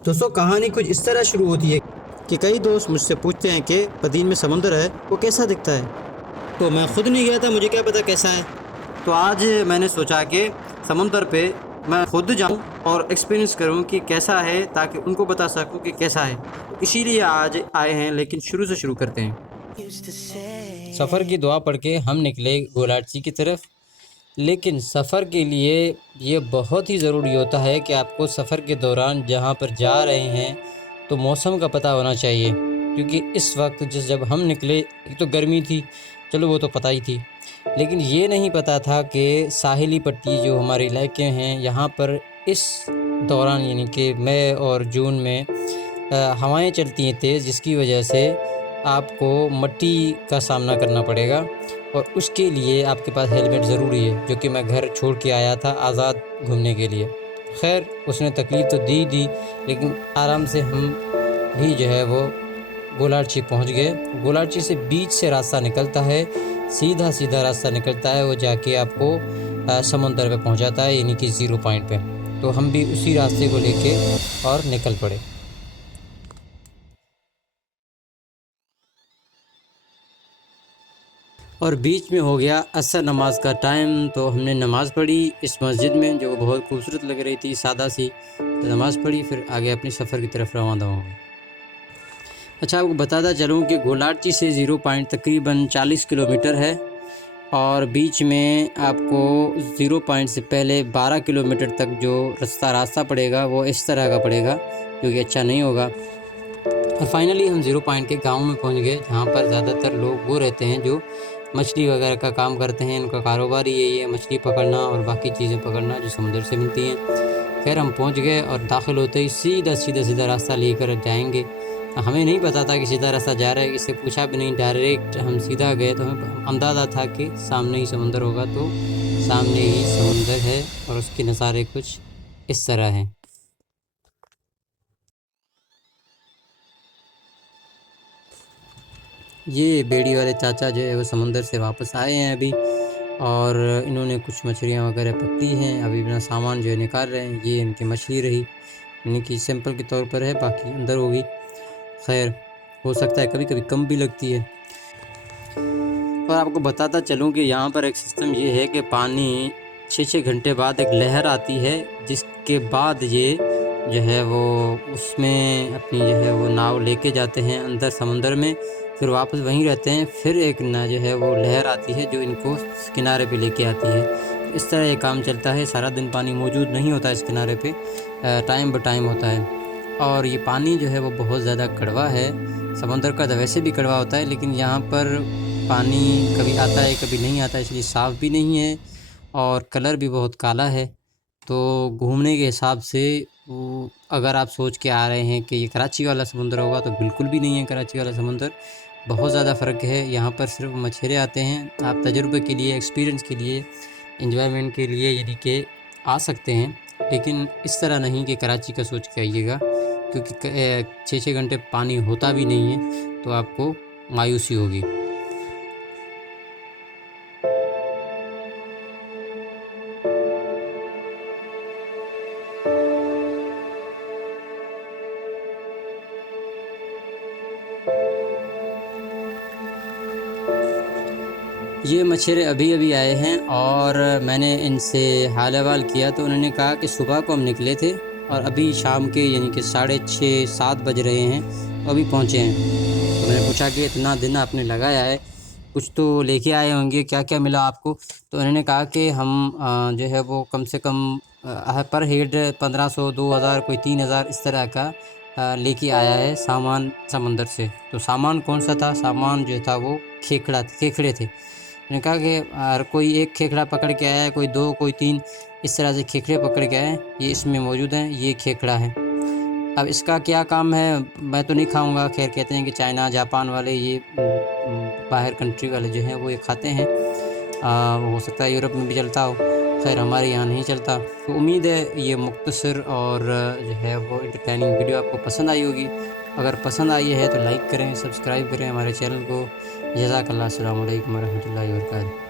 दोस्तों कहानी कुछ इस तरह शुरू होती है कि कई दोस्त मुझसे पूछते हैं कि पदीन में समुंदर है वो कैसा दिखता है। तो मैं खुद नहीं गया था, मुझे क्या पता कैसा है। तो आज मैंने सोचा कि समुंदर पे मैं खुद जाऊं और एक्सपीरियंस करूं कि कैसा है, ताकि उनको बता सकूं कि कैसा है। तो इसीलिए आज आए हैं, लेकिन शुरू से शुरू करते हैं। सफ़र की दुआ पढ़ के हम निकले गोलाची की तरफ। लेकिन सफ़र के लिए ये बहुत ही ज़रूरी होता है कि आपको सफ़र के दौरान जहाँ पर जा रहे हैं तो मौसम का पता होना चाहिए, क्योंकि इस वक्त जब हम निकले एक तो गर्मी थी, चलो वो तो पता ही थी, लेकिन ये नहीं पता था कि साहिली पट्टी जो हमारे इलाके हैं यहाँ पर इस दौरान यानी कि मई और जून में हवाएं चलती हैं तेज़, जिसकी वजह से आपको मट्टी का सामना करना पड़ेगा और उसके लिए आपके पास हेलमेट ज़रूरी है, जो कि मैं घर छोड़ के आया था आज़ाद घूमने के लिए। खैर उसने तकलीफ़ तो दी, लेकिन आराम से हम भी जो है वो गोलाची पहुंच गए। गोलाची से बीच से रास्ता निकलता है, सीधा रास्ता निकलता है, वो जाके आपको समुंदर पे पहुंचाता है, यानी कि ज़ीरो पॉइंट पे। तो हम भी उसी रास्ते को लेके और निकल पड़े। और बीच में हो गया असर नमाज का टाइम, तो हमने नमाज़ पढ़ी इस मस्जिद में, जो बहुत खूबसूरत लग रही थी, सादा सी। तो नमाज़ पढ़ी, फिर आगे अपने सफ़र की तरफ रवाना हो गए। अच्छा, आपको बताता चलूँ कि गोलाची से ज़ीरो पॉइंट तकरीबन 40 किलोमीटर है, और बीच में आपको ज़ीरो पॉइंट से पहले 12 किलोमीटर तक जो रास्ता पड़ेगा वो इस तरह का पड़ेगा, जो कि अच्छा नहीं होगा। और फाइनली हम ज़ीरो पॉइंट के गांव में पहुंच गए, जहां पर ज़्यादातर लोग वो रहते हैं जो मछली वगैरह का काम करते हैं। उनका कारोबार ही यही है, मछली पकड़ना और बाकी चीज़ें पकड़ना जो समुद्र से मिलती हैं। खैर हम पहुंच गए और दाखिल होते ही सीधा रास्ता लेकर जाएंगे। हमें नहीं पता था कि सीधा रास्ता जा रहा है, किसी पूछा भी नहीं, डायरेक्ट हम सीधा गए। तो हमें अंदाज़ा था कि सामने ही समुंदर होगा, तो सामने ही समुंदर है और उसके नज़ारे कुछ इस तरह हैं। ये बेड़ी वाले चाचा जो है वो समुंदर से वापस आए हैं अभी, और इन्होंने कुछ मछलियाँ वगैरह पकड़ी हैं। अभी अपना सामान जो है निकाल रहे हैं। ये इनकी मछली रही, यानी कि सैंपल के तौर पर है, बाकी अंदर होगी। खैर हो सकता है कभी कभी कम भी लगती है। और आपको बताता चलूँ कि यहाँ पर एक सिस्टम ये है कि पानी 6 घंटे बाद एक लहर आती है, जिसके बाद ये जो है वो उसमें अपनी जो है वो नाव लेके जाते हैं अंदर समुंदर में, फिर वापस वहीं रहते हैं। फिर एक ना जो है वो लहर आती है जो इनको किनारे पे लेके आती है। तो इस तरह ये काम चलता है। सारा दिन पानी मौजूद नहीं होता इस किनारे पे, टाइम ब टाइम होता है। और ये पानी जो है वो बहुत ज़्यादा कड़वा है। समंदर का तो वैसे भी कड़वा होता है, लेकिन यहाँ पर पानी कभी आता है कभी नहीं आता, इसलिए साफ़ भी नहीं है और कलर भी बहुत काला है। तो घूमने के हिसाब से वो अगर आप सोच के आ रहे हैं कि ये कराची वाला समुंदर होगा, तो बिल्कुल भी नहीं है कराची वाला समुंदर। बहुत ज़्यादा फ़र्क है। यहाँ पर सिर्फ मछेरे आते हैं। आप तजुर्बे के लिए, एक्सपीरियंस के लिए, एंजॉयमेंट के लिए यानी कि आ सकते हैं, लेकिन इस तरह नहीं कि कराची का सोच के आइएगा, क्योंकि 6 घंटे पानी होता भी नहीं है, तो आपको मायूसी होगी। ये मछेरे अभी अभी आए हैं और मैंने इनसे हाल अहवाल किया, तो उन्होंने कहा कि सुबह को हम निकले थे और अभी शाम के यानी कि 6:30-7 बज रहे हैं, तो अभी पहुँचे हैं। तो मैंने पूछा कि इतना दिन आपने लगाया है, कुछ तो लेके आए होंगे, क्या क्या मिला आपको? तो उन्होंने कहा कि हम जो है वो कम से कम पर हेड 1500, 2000, कोई 3000 इस तरह का लेके आया है सामान समंदर से। तो सामान कौन सा था? सामान जो था वो खेखड़े थे। मैंने कहा कि हर कोई एक खेखड़ा पकड़ के आया है, कोई 2, कोई 3, इस तरह से खेखड़े पकड़ के आए हैं। ये इसमें मौजूद हैं, ये खेखड़ा है। अब इसका क्या काम है मैं तो नहीं खाऊंगा। खैर कहते हैं कि चाइना, जापान वाले, ये बाहर कंट्री वाले जो हैं वो ये खाते हैं। हो सकता है यूरोप में भी चलता हो, खैर हमारे यहाँ नहीं चलता। तो उम्मीद है ये मुख्तसर और जो है वो एंटरटेनिंग वीडियो आपको पसंद आई होगी। अगर पसंद आई है तो लाइक करें, सब्सक्राइब करें हमारे चैनल को। जज़ाकल्लाह, अस्सलामु अलैकुम वरहमतुल्लाहि वबरकातुहू।